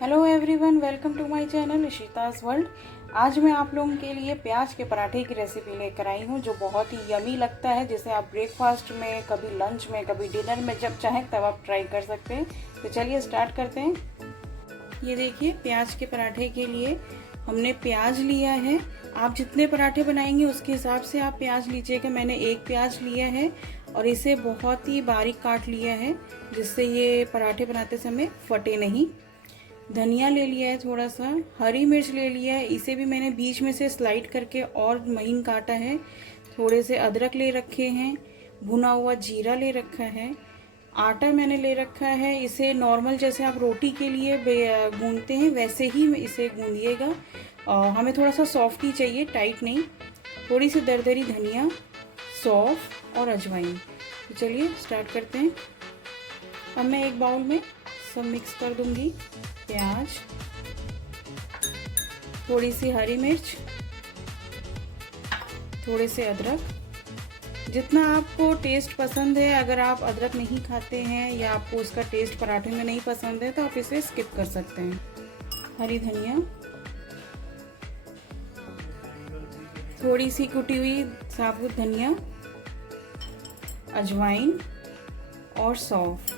Hello everyone, welcome to my channel Ishita's world. आज मैं आप लोगों के लिए प्याज के पराठे की रेसिपी लेकर आई हूँ जो बहुत ही यमी लगता है, जिसे आप ब्रेकफास्ट में, कभी लंच में, कभी डिनर में, जब चाहें तब आप ट्राई कर सकते हैं। तो चलिए स्टार्ट करते हैं। ये देखिए, प्याज के पराठे के लिए हमने प्याज लिया है। आप जितने पराठे बनाएंगे उसके हिसाब से आप प्याज लीजिएगा। मैंने एक प्याज लिया है और इसे बहुत ही बारीक काट लिया है, जिससे ये पराठे बनाते समय फटे नहीं। धनिया ले लिया है थोड़ा सा, हरी मिर्च ले लिया है, इसे भी मैंने बीच में से स्लाइड करके और महीन काटा है। थोड़े से अदरक ले रखे हैं, भुना हुआ जीरा ले रखा है, आटा मैंने ले रखा है। इसे नॉर्मल जैसे आप रोटी के लिए गूंदते हैं वैसे ही इसे गूंदिएगा। हमें थोड़ा सा सॉफ्ट ही चाहिए, टाइट नहीं। थोड़ी सी दरदरी धनिया, सौंफ और अजवाइन। तो चलिए स्टार्ट करते हैं। अब मैं एक बाउल में सब मिक्स कर दूंगी। प्याज, थोड़ी सी हरी मिर्च, थोड़े से अदरक, जितना आपको टेस्ट पसंद है। अगर आप अदरक नहीं खाते हैं या आपको उसका टेस्ट पराठे में नहीं पसंद है तो आप इसे स्किप कर सकते हैं। हरी धनिया, थोड़ी सी कुटी हुई साबुत धनिया, अजवाइन और सौंफ।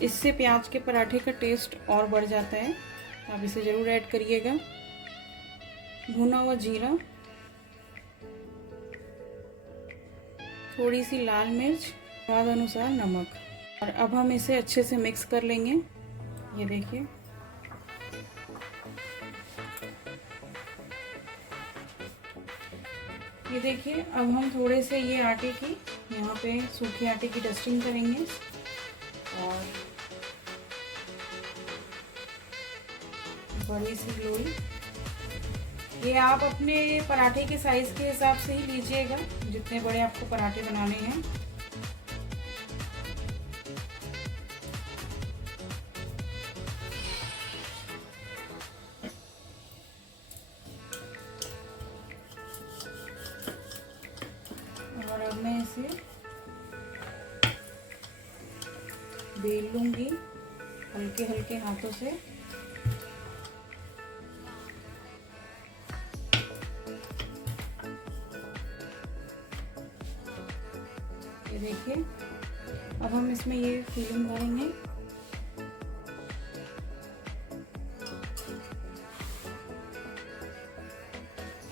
इससे प्याज के पराठे का टेस्ट और बढ़ जाता है, आप इसे ज़रूर ऐड करिएगा। भुना हुआ जीरा, थोड़ी सी लाल मिर्च, स्वाद अनुसार नमक। और अब हम इसे अच्छे से मिक्स कर लेंगे। ये देखिए, अब हम थोड़े से ये आटे की, यहाँ पे सूखे आटे की डस्टिंग करेंगे और बड़ी सी लोई। ये आप अपने पराठे के साइज के हिसाब से ही लीजिएगा, जितने बड़े आपको पराठे बनाने हैं। और अब मैं इसे बेल लूंगी हल्के हल्के हाथों से। ये देखिए, अब हम इसमें ये फिलिंग भरेंगे।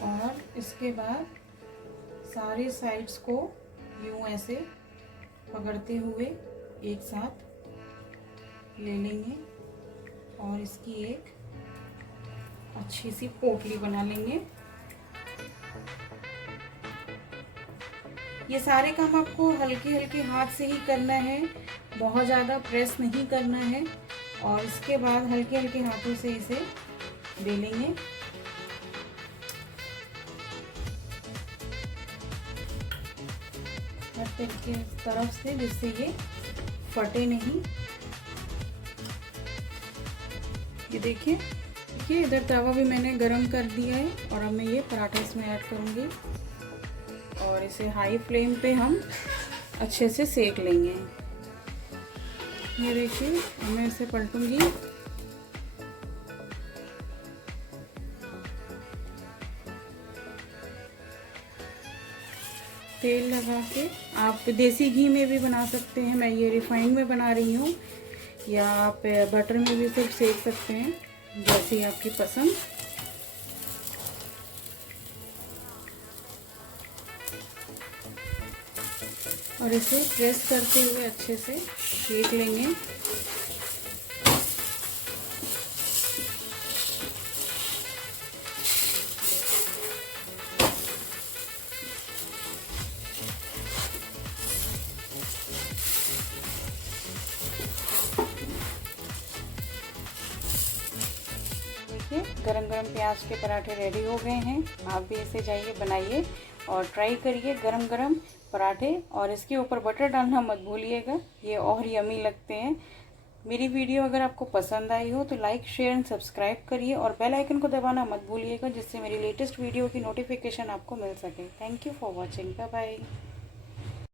और इसके बाद सारे साइड्स को यूं ऐसे पकड़ते हुए एक साथ ले लेंगे और इसकी एक अच्छी सी पोटली बना लेंगे। ये सारे काम आपको हल्के हल्के हाथ से ही करना है, बहुत ज़्यादा प्रेस नहीं करना है। और इसके बाद हल्के हल्के हाथों से इसे बेलेंगे। हर तरफ से, जिससे ये फटे नहीं। ये देखिए, इधर तवा भी मैंने गरम कर दिया है और अब मैं ये पराठा इसमें ऐड करूँगी और इसे हाई फ्लेम पे हम अच्छे से सेक लेंगे। ये देखिए, मैं इसे पलटूंगी। तेल लगा के आप देसी घी में भी बना सकते हैं, मैं ये रिफाइंड में बना रही हूँ, या आप बटर में भी सब सेक सकते हैं, जैसी आपकी पसंद। और इसे प्रेस करते हुए अच्छे से सेक लेंगे। देखिए, गरम गरम प्याज के पराठे रेडी हो गए हैं। आप भी इसे जाइए बनाइए और ट्राई करिए गरम गरम पराठे, और इसके ऊपर बटर डालना मत भूलिएगा, ये और यमी लगते हैं। मेरी वीडियो अगर आपको पसंद आई हो तो लाइक, शेयर एंड सब्सक्राइब करिए और बेल आइकन को दबाना मत भूलिएगा, जिससे मेरी लेटेस्ट वीडियो की नोटिफिकेशन आपको मिल सके। Thank you for watching. Bye bye.